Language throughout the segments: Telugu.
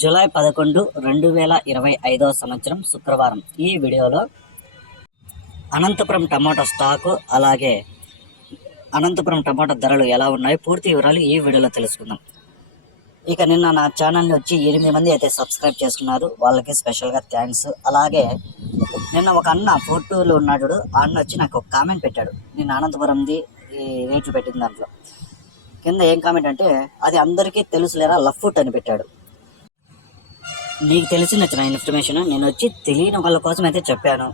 జూలై 11, 2025 సంవత్సరం శుక్రవారం. ఈ వీడియోలో అనంతపురం టమాటా స్టాకు, అలాగే అనంతపురం టమాటా ధరలు ఎలా ఉన్నాయో పూర్తి వివరాలు ఈ వీడియోలో తెలుసుకుందాం. ఇక నిన్న నా ఛానల్ని వచ్చి 8 మంది అయితే సబ్స్క్రైబ్ చేసుకున్నారు, వాళ్ళకి స్పెషల్గా థ్యాంక్స్. అలాగే నిన్న ఒక అన్న ఫోటోలో ఉన్నాడు, ఆ అన్న వచ్చి నాకు ఒక కామెంట్ పెట్టాడు. నిన్న అనంతపురంది ఈ రేట్లు పెట్టిన దాంట్లో కింద ఏం కామెంట్ అంటే, అది అందరికీ తెలుసులేరా లఫ్ట్ అని పెట్టాడు. నీకు తెలిసిన ఇన్ఫర్మేషన్ నేను వచ్చి తెలియని వాళ్ళ కోసం అయితే చెప్పాను.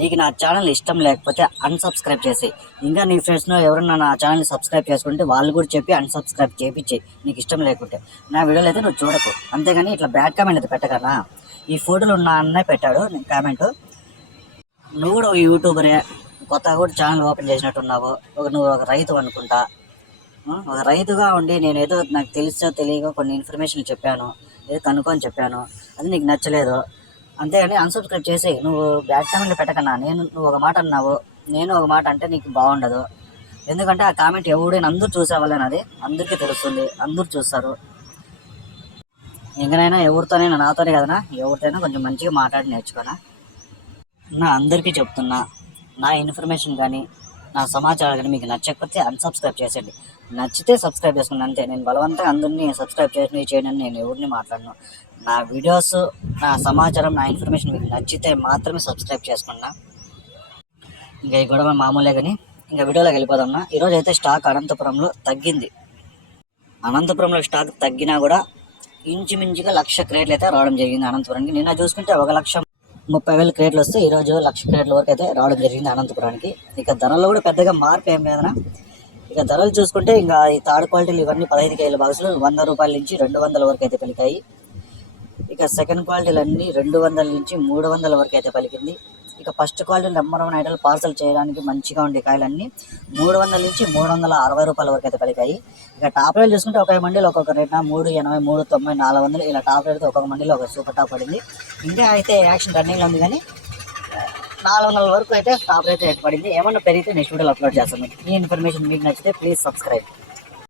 నీకు నా ఛానల్ ఇష్టం లేకపోతే అన్సబ్స్క్రైబ్ చేసి, ఇంకా నీ ఫ్రెండ్స్లో ఎవరన్నా నా ఛానల్ని సబ్స్క్రైబ్ చేసుకుంటే వాళ్ళు కూడా చెప్పి అన్సబ్స్క్రైబ్ చేయించి, నీకు ఇష్టం లేకుంటే నా వీడియోలు అయితే నువ్వు చూడకు. అంతేగాని ఇట్లా బ్యాడ్ కామెంట్ అయితే పెట్టకన్నా. ఈ ఫోటోలు ఉన్న అన్నయ్య పెట్టాడు నేను కామెంట్. నువ్వు కూడా ఒక యూట్యూబరే, కొత్తగా కూడా ఛానల్ ఓపెన్ చేసినట్టున్నావు. నువ్వు ఒక రైతు అనుకుంటా. ఒక రైతుగా ఉండి నేను ఏదో నాకు తెలిసో తెలియక కొన్ని ఇన్ఫర్మేషన్లు చెప్పాను, ఏదో కనుక్కొని చెప్పాను, అది నీకు నచ్చలేదు. అంతేగాని అన్సబ్స్క్రైబ్ చేసి నువ్వు బ్యాడ్ కామెంట్లు పెట్టకన్నా. నువ్వు ఒక మాట అన్నావు, నేను ఒక మాట అంటే నీకు బాగుండదు. ఎందుకంటే ఆ కామెంట్ ఎవడైనా అందరూ చూసేవాళ్ళని, అది అందరికీ తెలుస్తుంది, అందరూ చూస్తారు. ఇంకనైనా ఎవరితోనైనా, నాతోనే కదనా, ఎవరితోనైనా కొంచెం మంచిగా మాట్లాడి నేర్చుకోనా. నా అందరికీ చెప్తున్నా, నా ఇన్ఫర్మేషన్ కానీ నా సమాచారం కానీ మీకు నచ్చకపోతే అన్సబ్స్క్రైబ్ చేసేయండి. నచ్చితే సబ్స్క్రైబ్ చేసుకున్నాను అంతే. నేను బలవంతంగా అందరినీ సబ్స్క్రైబ్ చేయని నేను ఎవరిని మాట్లాడను. నా వీడియోస్, నా సమాచారం, నా ఇన్ఫర్మేషన్ మీకు నచ్చితే మాత్రమే సబ్స్క్రైబ్ చేసుకున్నా. ఇంకా ఈ గొడవ మామూలే. కానీ ఇంకా వీడియోలోకి వెళ్ళిపోదాం. ఈరోజు అయితే స్టాక్ అనంతపురంలో తగ్గింది. అనంతపురంలో స్టాక్ తగ్గినా కూడా ఇంచుమించుగా 1,00,000 క్రేట్లు అయితే రావడం జరిగింది అనంతపురానికి. నిన్న చూసుకుంటే 1,30,000 క్రేట్లు వస్తే ఈరోజు 1,00,000 క్రేట్ల వరకు అయితే రావడం జరిగింది అనంతపురానికి. ఇక ధరల్లో కూడా పెద్దగా మార్పు ఏం లేదనా. ఇక ధరలు చూసుకుంటే ఇంకా ఈ థర్డ్ క్వాలిటీలు ఇవన్నీ 15 కేజీల బాక్సులు 100 రూపాయల నుంచి 200 వరకు అయితే పలికాయి. ఇక సెకండ్ క్వాలిటీలు అన్నీ 200 నుంచి 300 వరకు అయితే పలికింది. ఇక ఫస్ట్ క్వాలిటీ నెంబర్ 1 ఐటల్ పార్సల్ చేయడానికి మంచిగా ఉండే కాయలన్నీ 300 నుంచి 360 రూపాయల వరకు అయితే పలికాయి. ఇక టాప్ రేట్లు చూసుకుంటే ఒక్కొక్క మండీలో ఒక్కొక్క రేట్న 380, 390, 400 ఇలా టాప్ రేట్తో ఒక్కొక్క మండీలో ఒక సూపర్ టాప్ పడింది. ఇంకా అయితే యాక్షన్ రన్నింగ్లో ఉంది, కానీ 400 వరకు అయితే టాప్ రేట్ పడింది. ఏమన్నా పెరిగితే నెక్స్ట్ వీడియోలో అప్లోడ్ చేస్తాను. ఈ ఇన్ఫర్మేషన్ మీకు నచ్చితే ప్లీజ్ సబ్స్క్రైబ్.